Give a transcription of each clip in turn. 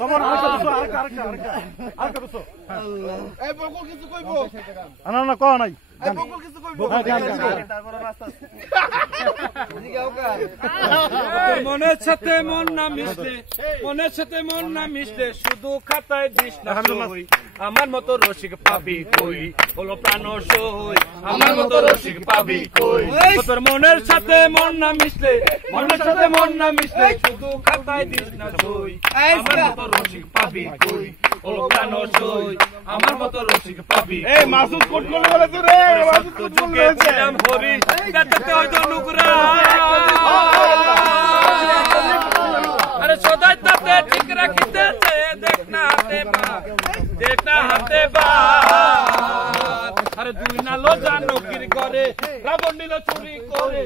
সবার আরেকটা বসো, আরেকটা বসো। এই বকুল কিছু কইবো? না না কও নাই। এই বকুল কিছু কইবো? তারপর রাস্তা জিগাও কা মনের সাথে মন না মিশলে, মনের সাথে মন না মিশলে শুধু খাতায় দিস না সই। আমার মতো রসিক পাবি কই, হলো প্রাণ সই। আমার মতো রসিক পাবি কই। তোর মনের সাথে মন না মিশলে, মনের সাথে মন না মিশলে শুধু খাতায় দিস না সই। আমার মতো রসিক পাবি কই, হলো প্রাণ সই। আমার মতো রসিক পাবি। এই মাসুদ কোট করে বলেছে রে, মাসুদ কোট করে বলেছে। হরি কাটাতে হয়তো নুকরা, আরে সদাই তাতে ঠিক রাখিতেছে। দেখ না হাতে বা, দেখ না হাতে বা। আরে দুই নালো জানো কির করে, রাবণ নিল চুরি করে।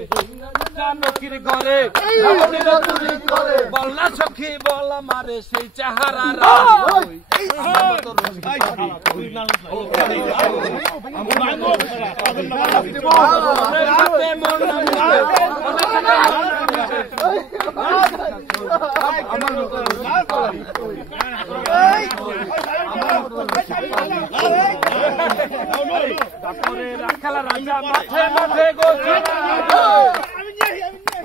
জানো কির করে, রাবণ নিল চুরি করে। বল না সখী বল আমারে সেই চাহারা রাই। আমার তো রসিক পাবি কই, ও করে মনের সাথে মন না মিশলে, মনের সাথে মন না মিশলে আমার মতো রসিক পাবি কই। খেলা রাজা মাঠে মাঠে গো।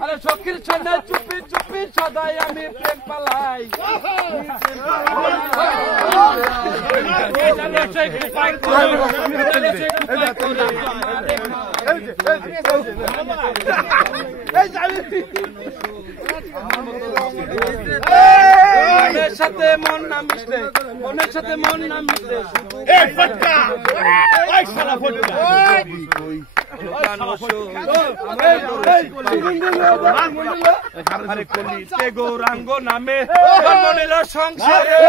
আরে সখীর ছন্দে চুপি চুপি সদাই আমি প্রেম পালাই। মনের সাথে মন না মিশলে, মনের সাথে মন না মিশলে শুধু আরে কলিতে গৌরাঙ্গ নামে জন্ম নিল সংসারে।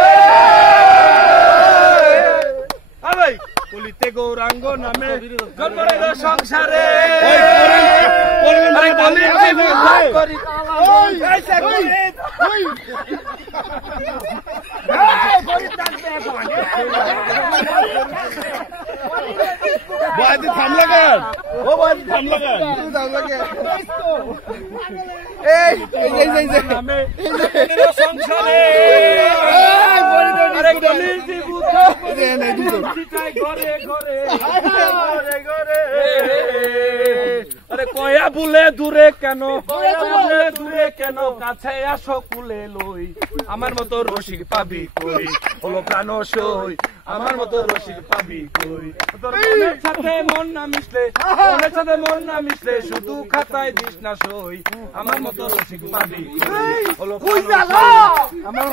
কলিতে গৌরাঙ্গ নামে জন্ম নিল সংসারে। আরে কলির জীবন ভাগ করি বয়দি থাম লাগান, ও বয়দি থাম লাগান, দাও লাগে এই নামে সংসারে। আরে কলির জীবন ঘরে ঘরে ঘরে ঘরে। আরে কয়া বলে দূরে কেন, দূরে কেন কাছে আসো কুলে লই। আমার মতো রসিক পাবি কই, হলো প্রাণ সই। আমার মতো রসিক পাবি কই। তোর মনের সাথে মন না মিশলে, মনের সাথে মন না মিশলে শুধু খাতায় দিস না সই। আমার মতো রসিক পাবি কই, হলো প্রাণ সই। আমার